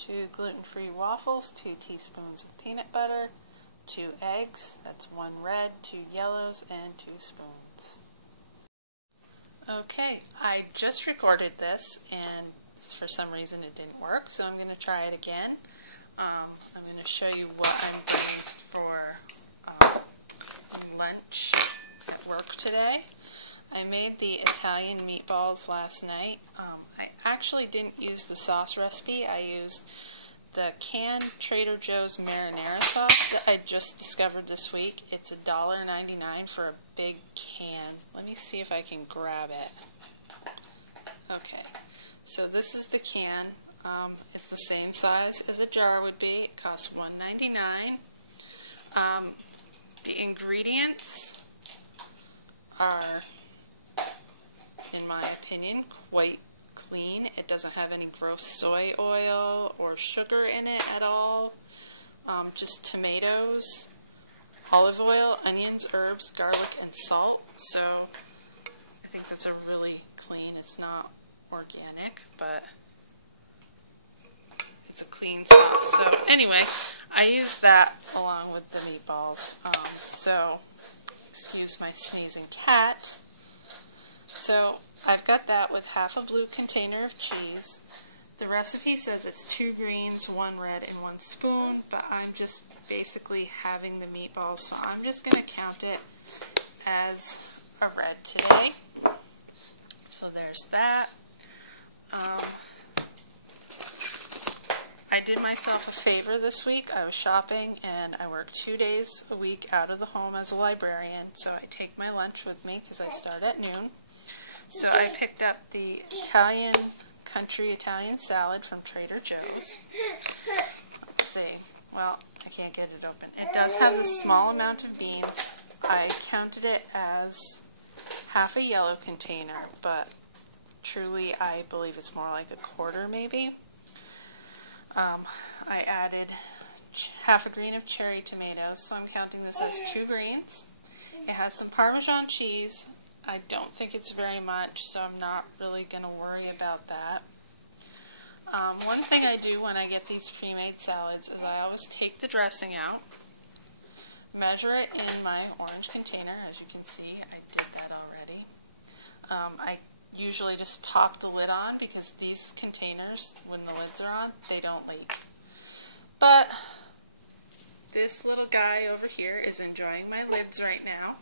2 gluten-free waffles, 2 teaspoons of peanut butter, 2 eggs, that's 1 red, 2 yellows, and 2 spoons. Okay, I just recorded this and for some reason it didn't work, so I'm going to try it again. I'm going to show you what I'm doing for lunch at work today. I made the Italian meatballs last night. I actually didn't use the sauce recipe. I used the canned Trader Joe's marinara sauce that I just discovered this week. It's $1.99 for a big can. Let me see if I can grab it. Okay, so this is the can. It's the same size as a jar would be. It costs $1.99. The ingredients are, in my opinion, quite clean. It doesn't have any gross soy oil or sugar in it at all. Just tomatoes, olive oil, onions, herbs, garlic, and salt. So I think that's a really clean. It's not organic, but it's a clean sauce. So anyway, I use that along with the meatballs. So excuse my sneezing cat. So I've got that with half a blue container of cheese. The recipe says it's 2 greens, 1 red, and 1 spoon, but I'm just basically having the meatballs, so I'm just going to count it as a red today. So there's that. I did myself a favor this week. I was shopping and I work 2 days a week out of the home as a librarian, so I take my lunch with me because I start at noon. So I picked up the country Italian salad from Trader Joe's. Let's see. Well, I can't get it open. It does have a small amount of beans. I counted it as half a yellow container, but truly I believe it's more like a quarter maybe. I added half a green of cherry tomatoes, so I'm counting this as 2 greens. It has some Parmesan cheese. I don't think it's very much, so I'm not really going to worry about that. One thing I do when I get these pre-made salads is I always take the dressing out, measure it in my orange container. As you can see, I did that already. I usually just pop the lid on because these containers, when the lids are on, they don't leak. But this little guy over here is enjoying my lids right now,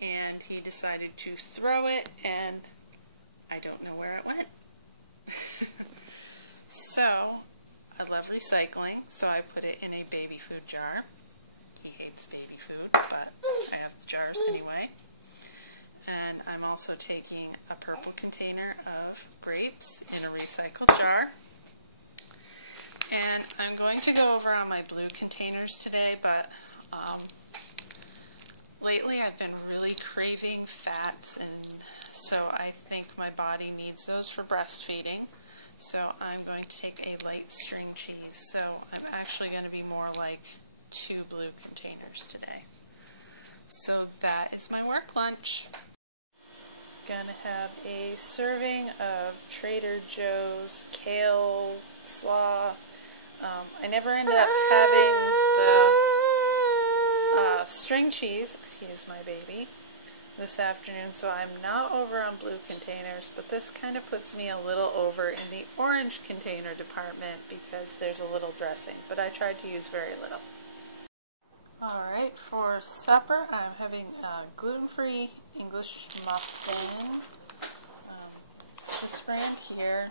and he decided to throw it, and I don't know where it went. So, I love recycling, so I put it in a baby food jar. He hates baby food, but I have the jars anyway. And I'm also taking a purple container of grapes in a recycled jar. And I'm going to go over on my blue containers today, but lately I've been really craving fats, and so I think my body needs those for breastfeeding. So I'm going to take a light string cheese. So I'm actually going to be more like 2 blue containers today. So that is my work lunch. Gonna have a serving of Trader Joe's kale slaw. I never ended up having the string cheese, excuse my baby, this afternoon, so I'm not over on blue containers, but this kind of puts me a little over in the orange container department because there's a little dressing, but I tried to use very little. Alright, for supper I'm having a gluten-free English muffin. It's this brand here.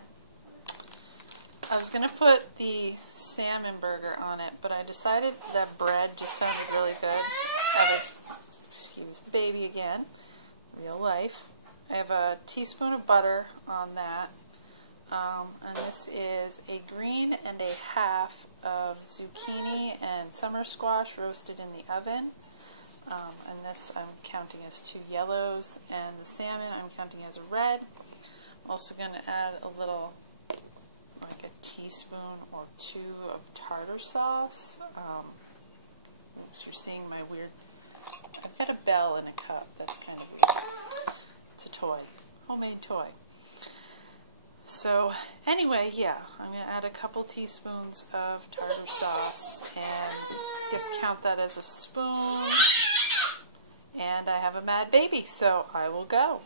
I was going to put the salmon burger on it, but I decided that bread just sounded really good. Excuse the baby again, real life. I have a teaspoon of butter on that. And this is a green and a half of zucchini and summer squash roasted in the oven. And this I'm counting as 2 yellows, and the salmon I'm counting as a red. I'm also going to add a little, like a teaspoon or 2 of tartar sauce. Oops, you're seeing my weird, I've got a bell in a cup, that's kind of weird. It's a toy, homemade toy. So anyway, yeah, I'm going to add a couple teaspoons of tartar sauce and just count that as a spoon. And I have a mad baby, so I will go.